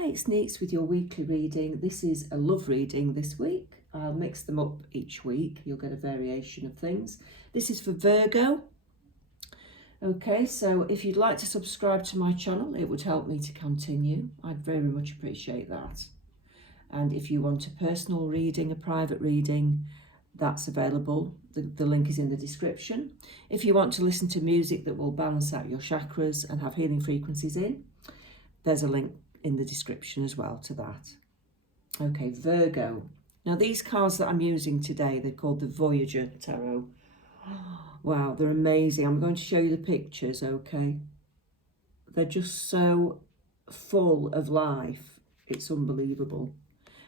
Hi, it's Neets with your weekly reading. This is a love reading this week. I'll mix them up each week. You'll get a variation of things. This is for Virgo. Okay, so if you'd like to subscribe to my channel, it would help me to continue. I'd very much appreciate that. And if you want a personal reading, a private reading, that's available. The link is in the description. If you want to listen to music that will balance out your chakras and have healing frequencies in, there's a link in the description as well to that. Okay, Virgo. Now these cards that I'm using today, they're called the Voyager Tarot. Wow, they're amazing. I'm going to show you the pictures, okay? They're just so full of life. It's unbelievable.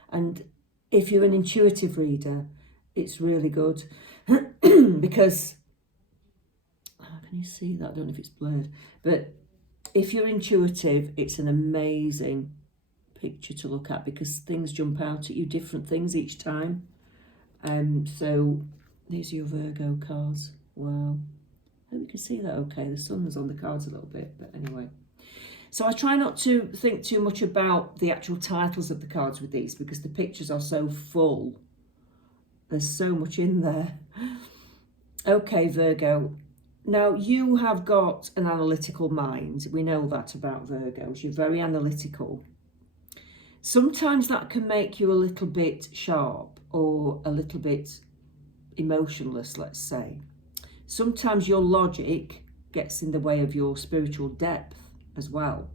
And if you're an intuitive reader, it's really good because, can you see that? I don't know if it's blurred, but if you're intuitive, it's an amazing picture to look at because things jump out at you, different things each time. So these are your Virgo cards. Wow. I hope you can see that okay. The sun's on the cards a little bit, but anyway. So I try not to think too much about the actual titles of the cards with these because the pictures are so full. There's so much in there. Okay, Virgo. Now, you have got an analytical mind. We know that about Virgos. You're very analytical. Sometimes that can make you a little bit sharp or a little bit emotionless, let's say. Sometimes your logic gets in the way of your spiritual depth as well.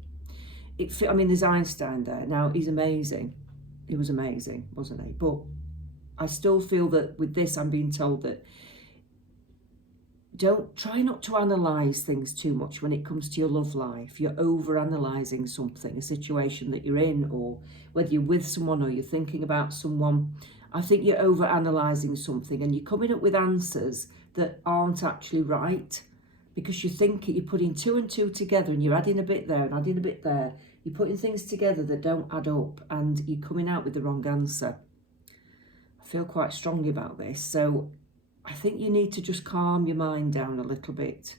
I mean, there's Einstein there. Now, he's amazing. He was amazing, wasn't he? But I still feel that with this, I'm being told that try not to analyse things too much when it comes to your love life. You're over-analysing something, a situation that you're in, or whether you're with someone or you're thinking about someone. I think you're over-analysing something and you're coming up with answers that aren't actually right because you're putting two and two together and you're adding a bit there and adding a bit there. You're putting things together that don't add up and you're coming out with the wrong answer. I feel quite strongly about this. So I think you need to just calm your mind down a little bit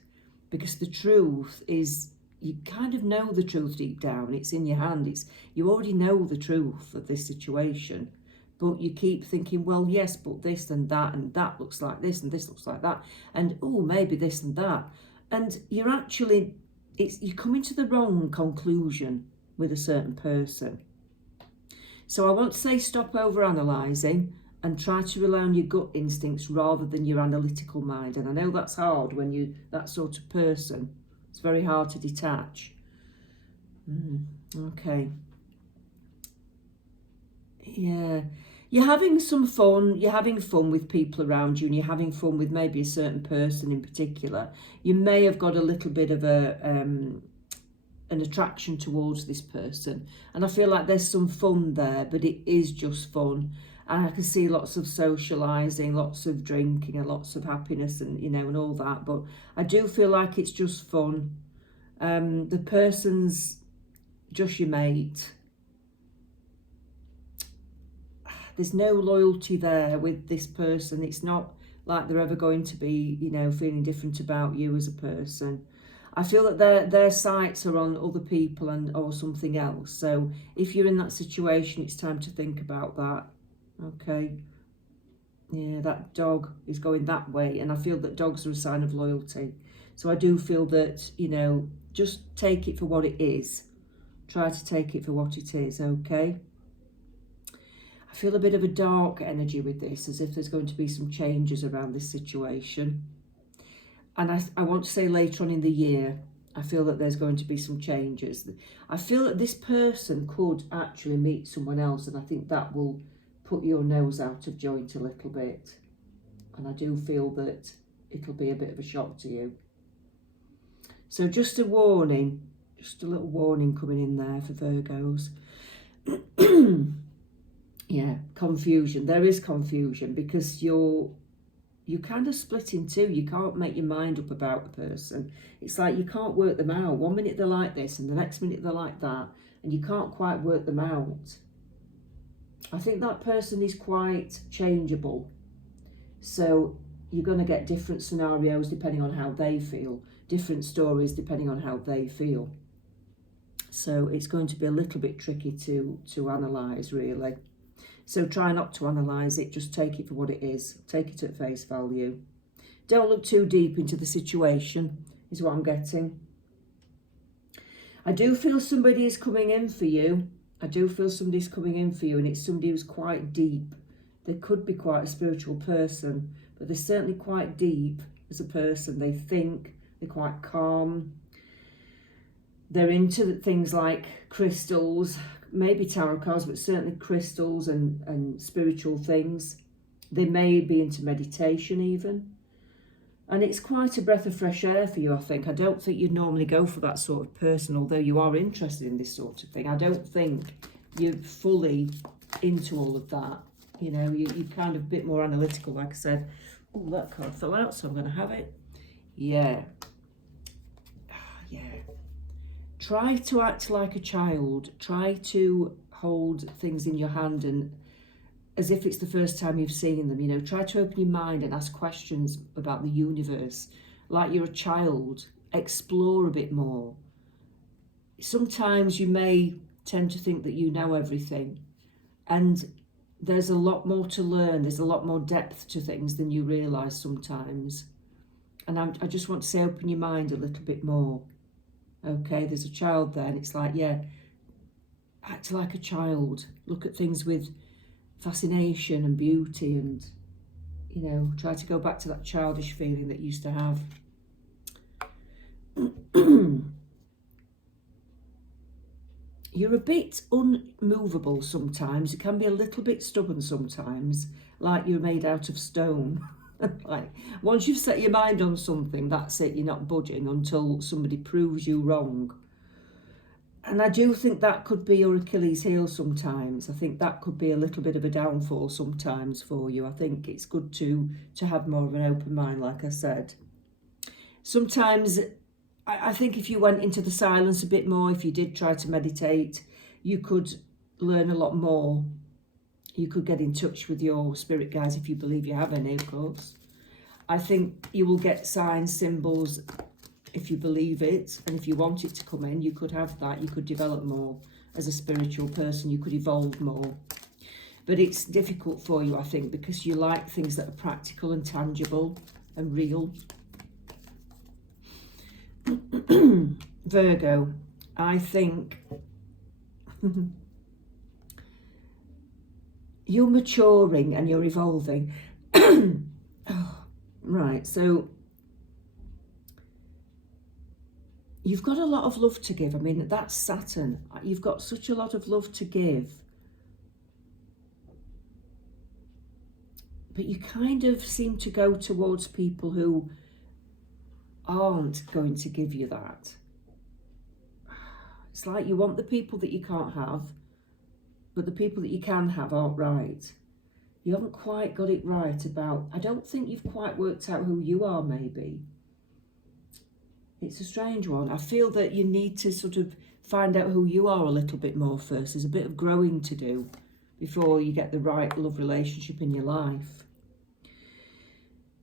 because the truth is, you kind of know the truth deep down. It's in your hand. You already know the truth of this situation, but you keep thinking, well, yes, but this and that looks like this and this looks like that. And, oh, maybe this and that. And you're coming to the wrong conclusion with a certain person. So I want to say stop over-analysing and try to rely on your gut instincts rather than your analytical mind. And I know that's hard when you're that sort of person. It's very hard to detach. Okay. Yeah. You're having some fun. You're having fun with people around you and you're having fun with maybe a certain person in particular. You may have got a little bit of an attraction towards this person. And I feel like there's some fun there, but it is just fun. And I can see lots of socialising, lots of drinking and lots of happiness and, and all that. But I do feel like it's just fun. The person's just your mate. There's no loyalty there with this person. It's not like they're ever going to be, feeling different about you as a person. I feel that their sights are on other people or something else. So if you're in that situation, it's time to think about that. Okay. Yeah, that dog is going that way. And I feel that dogs are a sign of loyalty. So I do feel that, just take it for what it is. Try to take it for what it is, okay? I feel a bit of a dark energy with this, as if there's going to be some changes around this situation. And I want to say later on in the year, I feel that there's going to be some changes. I feel that this person could actually meet someone else, and I think that will put your nose out of joint a little bit. And I do feel that it'll be a bit of a shock to you. So just a warning, just a little warning coming in there for Virgos. Yeah, confusion. There is confusion because you're kind of split in two. You can't make your mind up about the person. It's like you can't work them out. 1 minute they're like this and the next minute they're like that. And you can't quite work them out. I think that person is quite changeable. So you're going to get different scenarios depending on how they feel. Different stories depending on how they feel. So it's going to be a little bit tricky to analyse, really. So try not to analyse it, just take it for what it is. Take it at face value. Don't look too deep into the situation, is what I'm getting. I do feel somebody is coming in for you. I do feel somebody's coming in for you, and it's somebody who's quite deep. They could be quite a spiritual person, but they're certainly quite deep as a person. They think, they're quite calm. They're into things like crystals, maybe tarot cards, but certainly crystals and spiritual things. They may be into meditation even. And it's quite a breath of fresh air for you, I think. I don't think you'd normally go for that sort of person, although you are interested in this sort of thing. I don't think you're fully into all of that. You know, you're kind of a bit more analytical, like I said. Oh, that card fell out, so I'm going to have it. Yeah. Yeah. Try to act like a child. Try to hold things in your hand and as if it's the first time you've seen them, you know. Try to open your mind and ask questions about the universe. Like you're a child. Explore a bit more. Sometimes you may tend to think that you know everything. And there's a lot more to learn. There's a lot more depth to things than you realise sometimes. And I just want to say open your mind a little bit more. Okay, there's a child there and it's like, yeah, act like a child. Look at things with fascination and beauty and, you know, try to go back to that childish feeling that you used to have. You're a bit unmovable sometimes. You can be a little bit stubborn sometimes, like you're made out of stone. Like once you've set your mind on something, that's it, you're not budging until somebody proves you wrong. And I do think that could be your Achilles heel sometimes. I think that could be a little bit of a downfall sometimes for you. I think it's good to have more of an open mind, like I said. Sometimes I think if you went into the silence a bit more, if you did try to meditate, you could learn a lot more. You could get in touch with your spirit guides if you believe you have any, of course. I think you will get signs, symbols, if you believe it, and if you want it to come in, you could have that. You could develop more as a spiritual person. You could evolve more. But it's difficult for you, I think, because you like things that are practical and tangible and real. Virgo, I think you're maturing and you're evolving. Oh, right, so you've got a lot of love to give. I mean, that's Saturn. You've got such a lot of love to give. But you kind of seem to go towards people who aren't going to give you that. It's like you want the people that you can't have, but the people that you can have aren't right. You haven't quite got it right about, I don't think you've quite worked out who you are, maybe. It's a strange one. I feel that you need to sort of find out who you are a little bit more first. There's a bit of growing to do before you get the right love relationship in your life.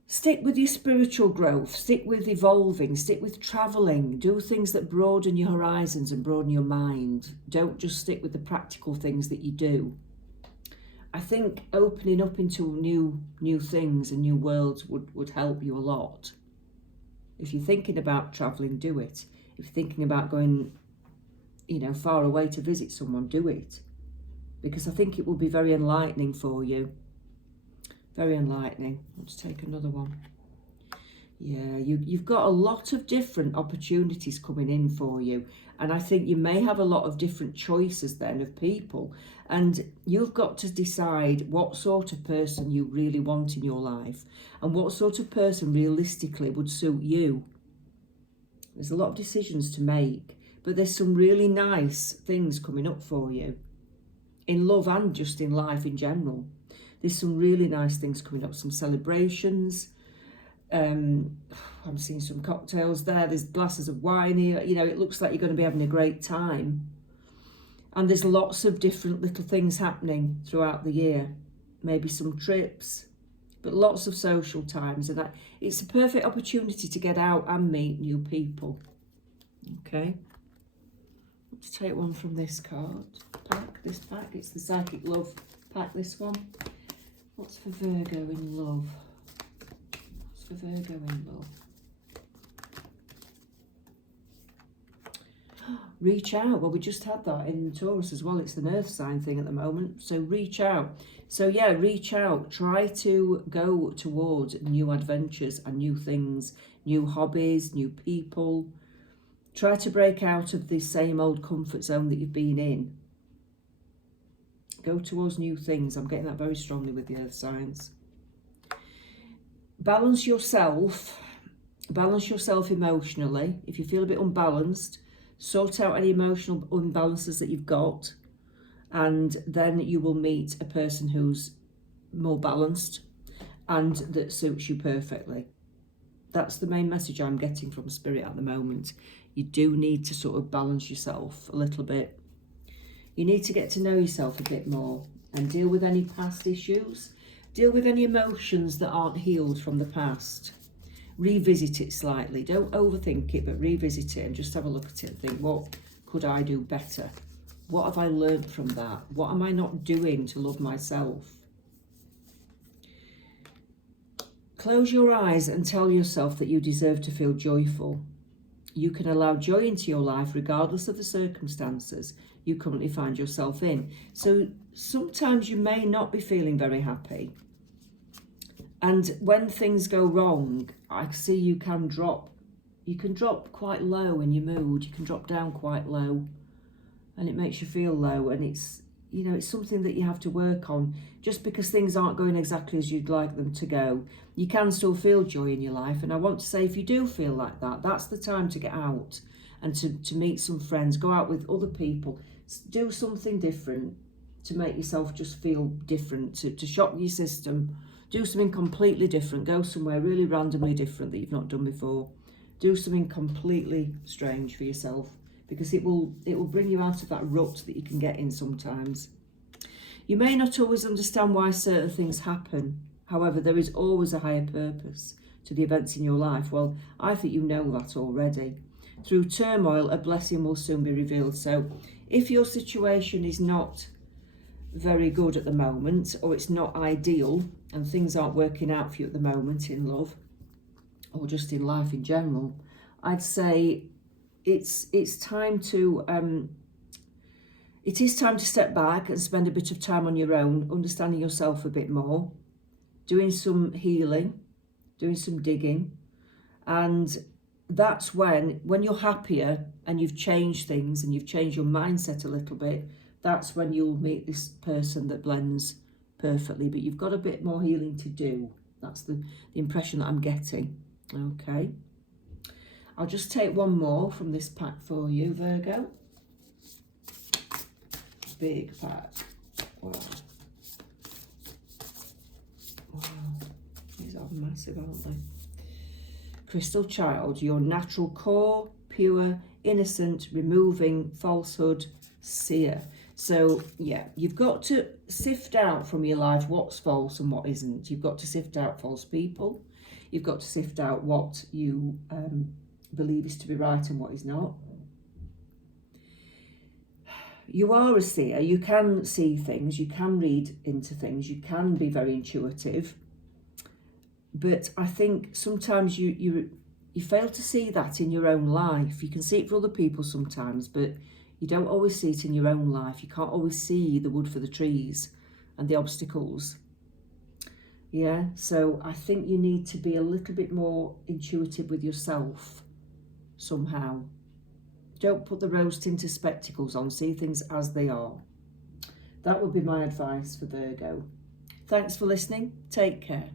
Stick with your spiritual growth, stick with evolving, stick with travelling, do things that broaden your horizons and broaden your mind. Don't just stick with the practical things that you do. I think opening up into new things and new worlds would help you a lot. If you're thinking about travelling, do it. If you're thinking about going, you know, far away to visit someone, do it. Because I think it will be very enlightening for you. Very enlightening. Let's take another one. Yeah, you've got a lot of different opportunities coming in for you. And I think you may have a lot of different choices then of people. And you've got to decide what sort of person you really want in your life. And what sort of person realistically would suit you. There's a lot of decisions to make. But there's some really nice things coming up for you. In love and just in life in general. There's some really nice things coming up. Some celebrations. I'm seeing some cocktails there. There's glasses of wine here. You know, it looks like you're going to be having a great time. And there's lots of different little things happening throughout the year. Maybe some trips, but lots of social times. And it's a perfect opportunity to get out and meet new people. Okay. To take one from this card pack, it's the Psychic Love pack, this one. What's for Virgo in love? What's for Virgo in love? Reach out. Well, we just had that in Taurus as well. It's an earth sign thing at the moment. So reach out. So yeah, reach out. Try to go towards new adventures and new things, new hobbies, new people. Try to break out of the same old comfort zone that you've been in. Go towards new things. I'm getting that very strongly with the earth signs. Balance yourself. Balance yourself emotionally. If you feel a bit unbalanced, sort out any emotional imbalances that you've got, and then you will meet a person who's more balanced and that suits you perfectly. That's the main message I'm getting from Spirit at the moment. You do need to sort of balance yourself a little bit. You need to get to know yourself a bit more and deal with any past issues. Deal with any emotions that aren't healed from the past. Revisit it slightly. Don't overthink it, but revisit it and just have a look at it and think, what could I do better? What have I learned from that? What am I not doing to love myself? Close your eyes and tell yourself that you deserve to feel joyful. You can allow joy into your life regardless of the circumstances you currently find yourself in. So sometimes you may not be feeling very happy. And when things go wrong, I see you can drop quite low in your mood. You can drop down quite low and it makes you feel low. And it's, you know, it's something that you have to work on. Just because things aren't going exactly as you'd like them to go, you can still feel joy in your life. And I want to say, if you do feel like that, that's the time to get out and to meet some friends, go out with other people, do something different to make yourself just feel different, to shock your system. Do something completely different. Go somewhere really randomly different that you've not done before. Do something completely strange for yourself, because it will bring you out of that rut that you can get in sometimes. You may not always understand why certain things happen. However, there is always a higher purpose to the events in your life. Well, I think you know that already. Through turmoil, a blessing will soon be revealed. So if your situation is not very good at the moment, or it's not ideal and things aren't working out for you at the moment in love or just in life in general, I'd say it's time to it is time to step back and spend a bit of time on your own, understanding yourself a bit more, doing some healing, doing some digging. And that's when you're happier and you've changed things and you've changed your mindset a little bit, that's when you'll meet this person that blends perfectly. But you've got a bit more healing to do. That's the impression that I'm getting. Okay. I'll just take one more from this pack for you, Virgo. Big pack. Wow. Wow. These are massive, aren't they? Crystal Child, your natural core, pure, innocent, removing falsehood, seer. So, yeah, you've got to sift out from your life what's false and what isn't. You've got to sift out false people. You've got to sift out what you believe is to be right and what is not. You are a seer. You can see things. You can read into things. You can be very intuitive. But I think sometimes you fail to see that in your own life. You can see it for other people sometimes, but you don't always see it in your own life. You can't always see the wood for the trees and the obstacles. Yeah, so I think you need to be a little bit more intuitive with yourself somehow. Don't put the rose-tinted spectacles on. See things as they are. That would be my advice for Virgo. Thanks for listening. Take care.